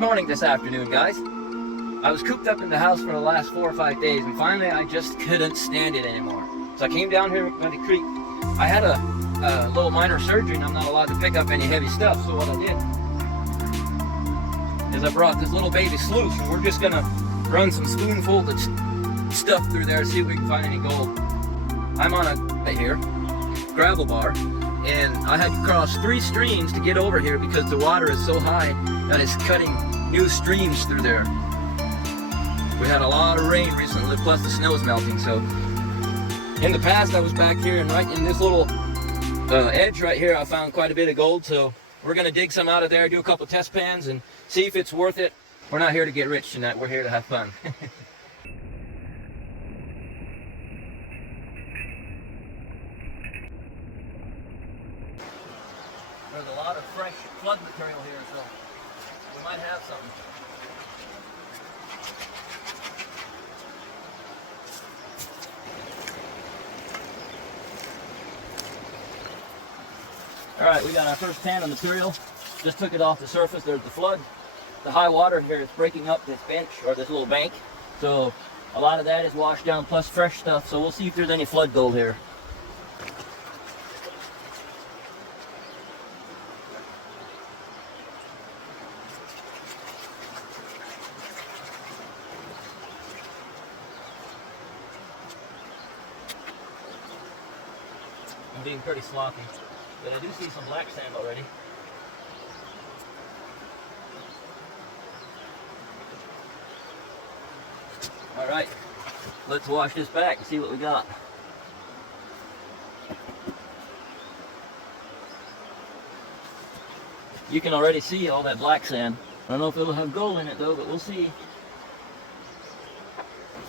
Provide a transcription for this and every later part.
Good morning this afternoon, guys. I was cooped up in the house for the last 4 or 5 days, and finally I just couldn't stand it anymore. So I came down here by the creek. I had a little minor surgery and I'm not allowed to pick up any heavy stuff, so what I did is I brought this little baby sluice, and we're just gonna run some spoonfuls of stuff through there, see if we can find any gold. I'm on a here, gravel bar, and I had to cross 3 streams to get over here because the water is so high that it's cutting new streams through there. We had a lot of rain recently, plus the snow is melting, so in the past I was back here, and right in this little edge right here I found quite a bit of gold, so we're gonna dig some out of there, do a couple test pans and see if it's worth it. We're not here to get rich tonight, we're here to have fun. There's a lot of fresh flood material here, so we might have some. Alright, we got our first pan of material. Just took it off the surface. There's the flood. The high water here is breaking up this bench, or this little bank. So a lot of that is washed down, plus fresh stuff. So we'll see if there's any flood gold here. I'm being pretty sloppy, but I do see some black sand already. Alright, let's wash this back and see what we got. You can already see all that black sand. I don't know if it'll have gold in it though, but we'll see.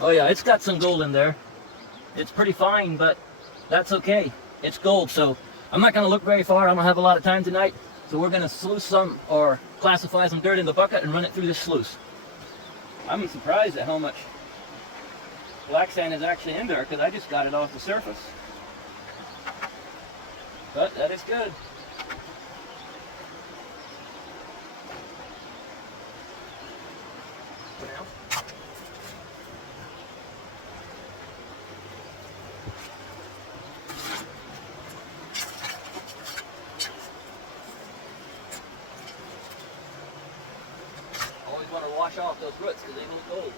Oh yeah, it's got some gold in there. It's pretty fine, but that's okay. It's gold, so I'm not going to look very far. I don't have a lot of time tonight, so we're going to sluice some, or classify some dirt in the bucket and run it through this sluice. I'm surprised at how much black sand is actually in there, because I just got it off the surface. But that is good. Always want to wash off those roots because they look gold.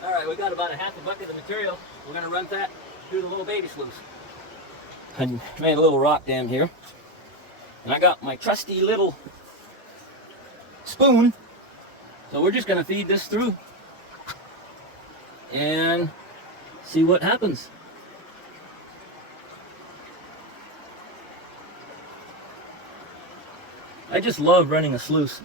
Alright, we got about a half a bucket of material. We're going to run that through the little baby sluice. I made a little rock dam here. And I got my trusty little spoon. So we're just going to feed this through and see what happens. I just love running a sluice.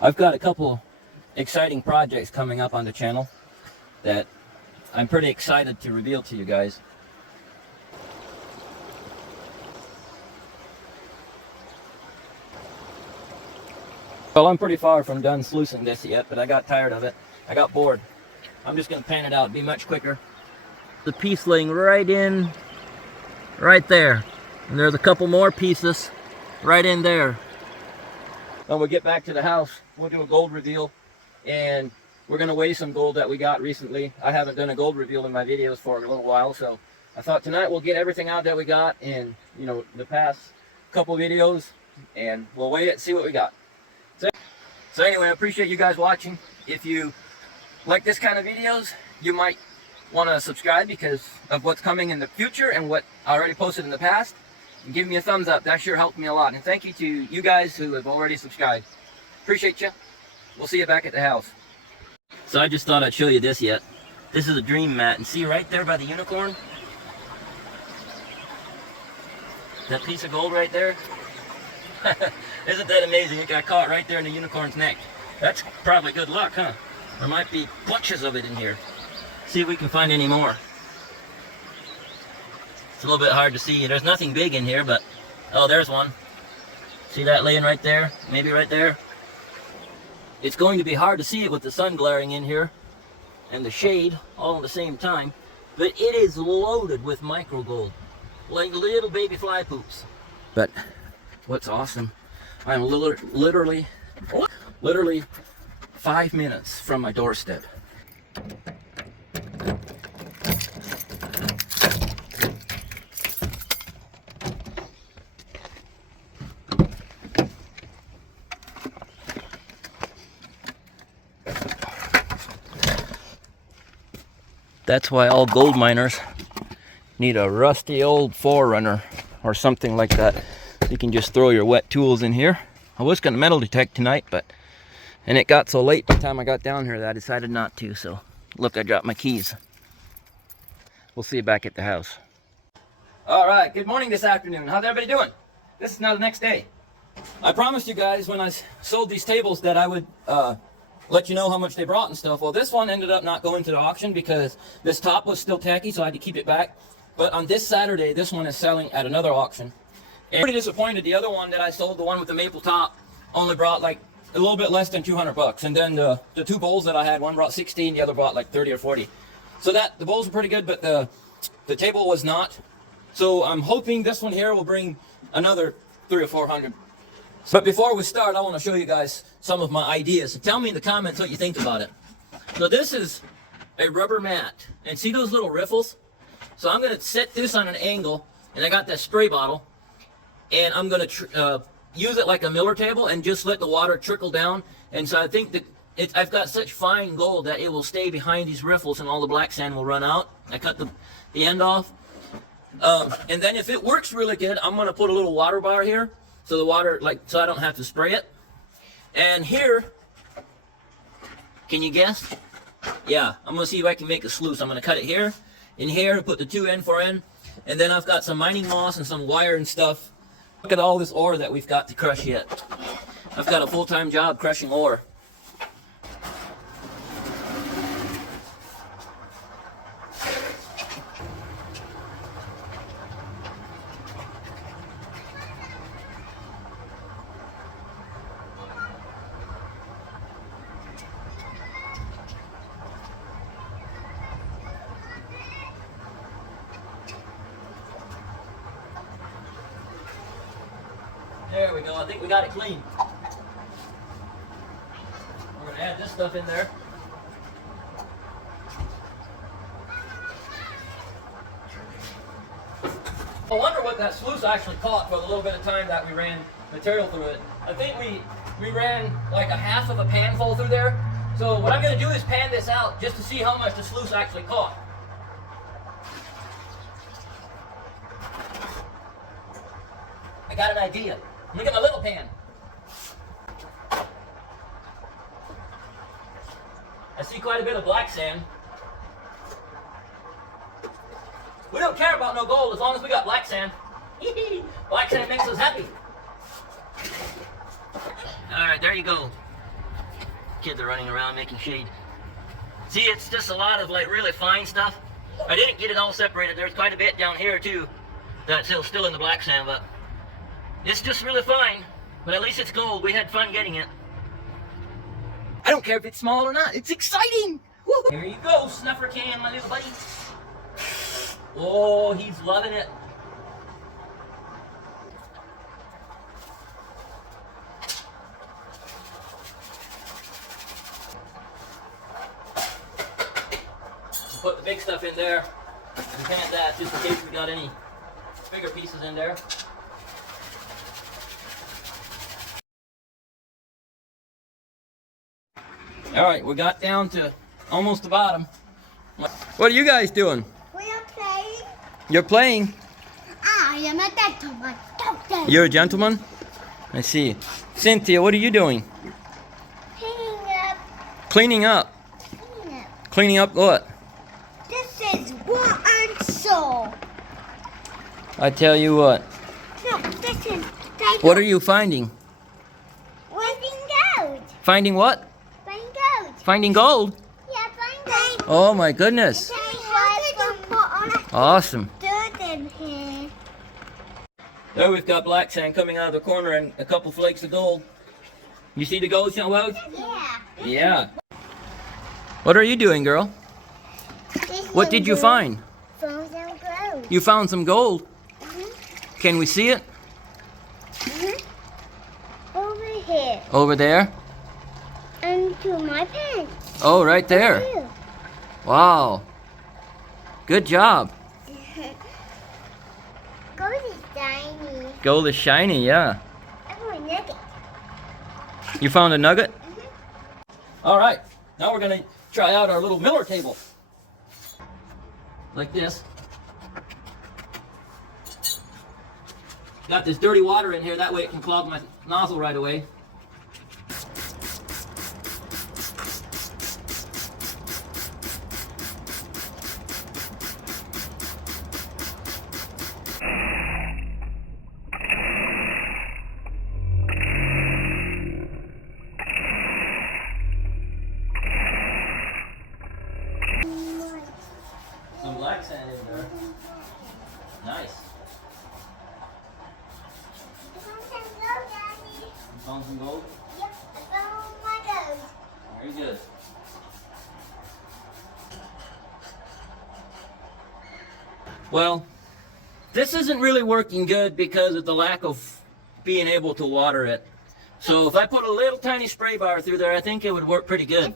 I've got a couple exciting projects coming up on the channel that I'm pretty excited to reveal to you guys. Well, I'm pretty far from done sluicing this yet, but I got tired of it. I got bored. I'm just going to pan it out. It'd be much quicker. The piece laying right in, right there. And there's a couple more pieces right in there. When we get back to the house, we'll do a gold reveal, and we're going to weigh some gold that we got recently. I haven't done a gold reveal in my videos for a little while, so I thought tonight we'll get everything out that we got in, the past couple videos, and we'll weigh it, see what we got. So anyway, I appreciate you guys watching. If you like this kind of videos, you might want to subscribe because of what's coming in the future and what I already posted in the past. and give me a thumbs up. That sure helped me a lot. And thank you to you guys who have already subscribed. Appreciate you. We'll see you back at the house. So I just thought I'd show you this yet. This is a dream mat, and see right there by the unicorn? That piece of gold right there? Isn't that amazing? It got caught right there in the unicorn's neck. That's probably good luck, huh? There might be bunches of it in here. See if we can find any more. It's a little bit hard to see. There's nothing big in here, but oh, there's one. See that laying right there? Maybe right there. It's going to be hard to see it with the sun glaring in here and the shade all at the same time, but it is loaded with micro gold, like little baby fly poops. But what's awesome, I'm literally 5 minutes from my doorstep. That's why all gold miners need a rusty old Forerunner or something like that. You can just throw your wet tools in here. I was going to metal detect tonight, and it got so late by the time I got down here that I decided not to. So look, I dropped my keys. We'll see you back at the house. All right, good morning this afternoon. How's everybody doing? This is now the next day. I promised you guys when I sold these tables that I would let you know how much they brought and stuff. Well, this one ended up not going to the auction because this top was still tacky, so I had to keep it back. But on this Saturday, this one is selling at another auction. And I'm pretty disappointed. The other one that I sold, the one with the maple top, only brought like a little bit less than 200 bucks. And then the two bowls that I had, one brought 16, the other brought like 30 or 40. So the bowls were pretty good, but the table was not. So I'm hoping this one here will bring another 300 or 400. But before we start, I want to show you guys some of my ideas. So tell me in the comments what you think about it. So this is a rubber mat. And see those little riffles? So I'm going to set this on an angle, and I got that spray bottle, and I'm going to use it like a Miller table and just let the water trickle down. And so I think that I've got such fine gold that it will stay behind these riffles and all the black sand will run out. I cut the end off. And then if it works really good, I'm going to put a little water bar here. So the water, so I don't have to spray it. And here, can you guess? Yeah, I'm gonna see if I can make a sluice. I'm gonna cut it here, in here, put the 2N, 4N, and then I've got some mining moss and some wire and stuff. Look at all this ore that we've got to crush yet. I've got a full-time job crushing ore. There we go. I think we got it clean. We're going to add this stuff in there. I wonder what that sluice actually caught for the little bit of time that we ran material through it. I think we ran like a half of a pan full through there. So what I'm going to do is pan this out just to see how much the sluice actually caught. I got an idea. Look at my little pan. I see quite a bit of black sand. We don't care about no gold as long as we got black sand. Black sand makes us happy. Alright, there you go. Kids are running around making shade. See, it's just a lot of like really fine stuff. I didn't get it all separated. There's quite a bit down here too that's still in the black sand, but it's just really fine, but at least it's gold. We had fun getting it. I don't care if it's small or not. It's exciting. Woo! Here you go, snuffer can, my little buddy. Oh, he's loving it. Put the big stuff in there and pan that just in case we got any bigger pieces in there. All right, we got down to almost the bottom. What are you guys doing? We are playing. You're playing? I am a gentleman. Don't You're a gentleman? I see. Cynthia, what are you doing? Cleaning up. Cleaning up. Cleaning up what? This is what I saw. I tell you what. No, this is. What are you finding? Finding gold. Finding what? Finding gold. Finding gold? Yeah, finding gold. Oh my goodness. How did you put on a Awesome. dirt in here? There we've got black sand coming out of the corner and a couple flakes of gold. You see the gold, Wells? Yeah. Yeah. What are you doing, girl? What did you find? Found some gold. You found some gold. Mm-hmm. Can we see it? Mm-hmm. Over here. Over there? And to my pen. Oh, right there. Here. Wow. Good job. Gold is shiny. Gold is shiny, yeah. Oh, a nugget. You found a nugget? All right. Now we're going to try out our little miller table. Like this. Got this dirty water in here, that way it can clog my nozzle right away. Some black sand in there. Nice. I found some gold, Daddy. You found some gold? Yep, I found my gold. Very good. Well, this isn't really working good because of the lack of being able to water it. So if I put a little tiny spray bar through there, I think it would work pretty good.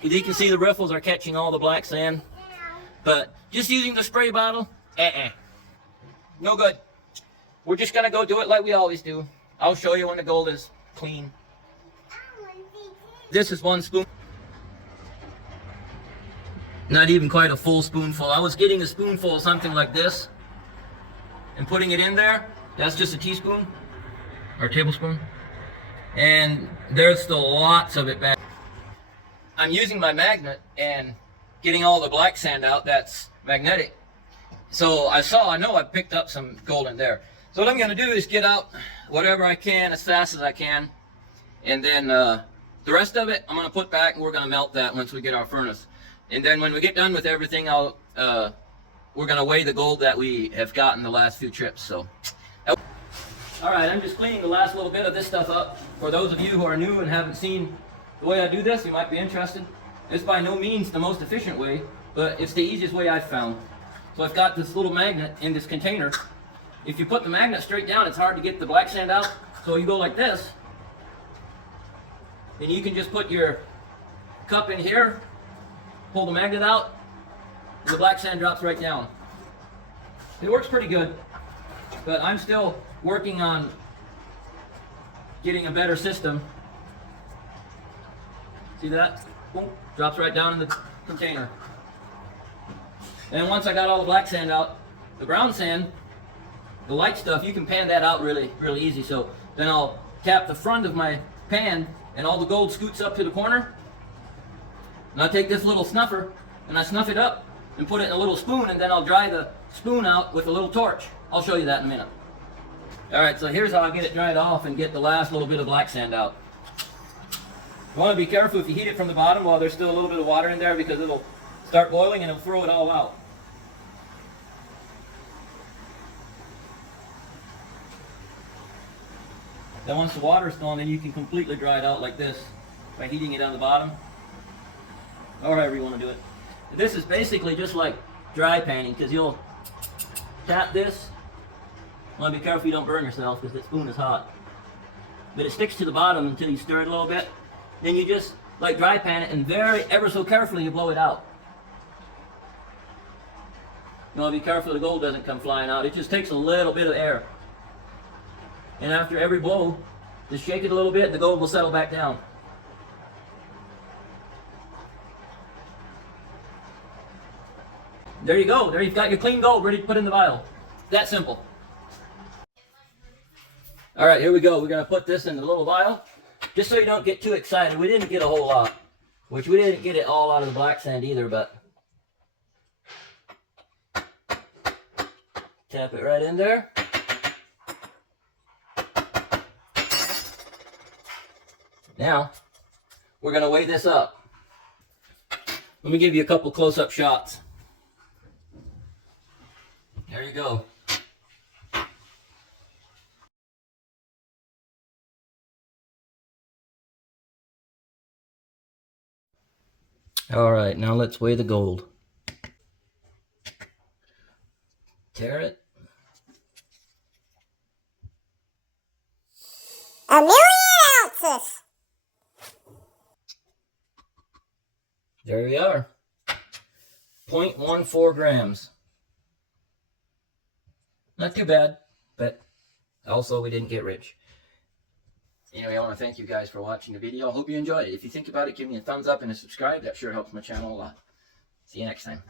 Because you can see the riffles are catching all the black sand. But just using the spray bottle, no good. We're just gonna go do it like we always do. I'll show you when the gold is clean. This is 1 spoon. Not even quite a full spoonful. I was getting a spoonful of something like this and putting it in there. That's just a teaspoon or tablespoon. And there's still lots of it back. I'm using my magnet and getting all the black sand out that's magnetic. So I know I picked up some gold in there. So what I'm going to do is get out whatever I can as fast as I can. And then the rest of it I'm going to put back and we're going to melt that once we get our furnace. And then when we get done with everything, we're going to weigh the gold that we have gotten the last few trips. So, all right, I'm just cleaning the last little bit of this stuff up. For those of you who are new and haven't seen the way I do this, you might be interested. It's by no means the most efficient way, but it's the easiest way I've found. So I've got this little magnet in this container. If you put the magnet straight down, it's hard to get the black sand out. So you go like this, and you can just put your cup in here, pull the magnet out, and the black sand drops right down. It works pretty good, but I'm still working on getting a better system. See that? Boom, drops right down in the container. And once I got all the black sand out, the brown sand, the light stuff, you can pan that out really easy. So then I'll tap the front of my pan and all the gold scoots up to the corner. And I take this little snuffer and I snuff it up and put it in a little spoon, and then I'll dry the spoon out with a little torch. I'll show you that in a minute. All right, so here's how I get it dried off and get the last little bit of black sand out. You want to be careful if you heat it from the bottom while there's still a little bit of water in there, because it'll start boiling and it'll throw it all out. Then once the water's gone, then you can completely dry it out like this by heating it on the bottom, or however you want to do it. This is basically just like dry panning, because you'll tap this. You want to be careful you don't burn yourself, because the spoon is hot. But it sticks to the bottom until you stir it a little bit. Then you just like dry pan it, and ever so carefully you blow it out. You want to be careful the gold doesn't come flying out. It just takes a little bit of air. And after every blow, just shake it a little bit, the gold will settle back down. There you go. There you've got your clean gold ready to put in the vial. That simple. All right, here we go. We're going to put this in the little vial. Just so you don't get too excited. We didn't get a whole lot. Which we didn't get it all out of the black sand either, but tap it right in there. Now, we're going to weigh this up. Let me give you a couple close-up shots. There you go. All right, now let's weigh the gold. Tear it. 1,000,000 ounces. There we are. 0.14 grams. Not too bad, but also we didn't get rich. Anyway, I want to thank you guys for watching the video. I hope you enjoyed it. If you think about it, give me a thumbs up and a subscribe. That sure helps my channel a lot. See you next time.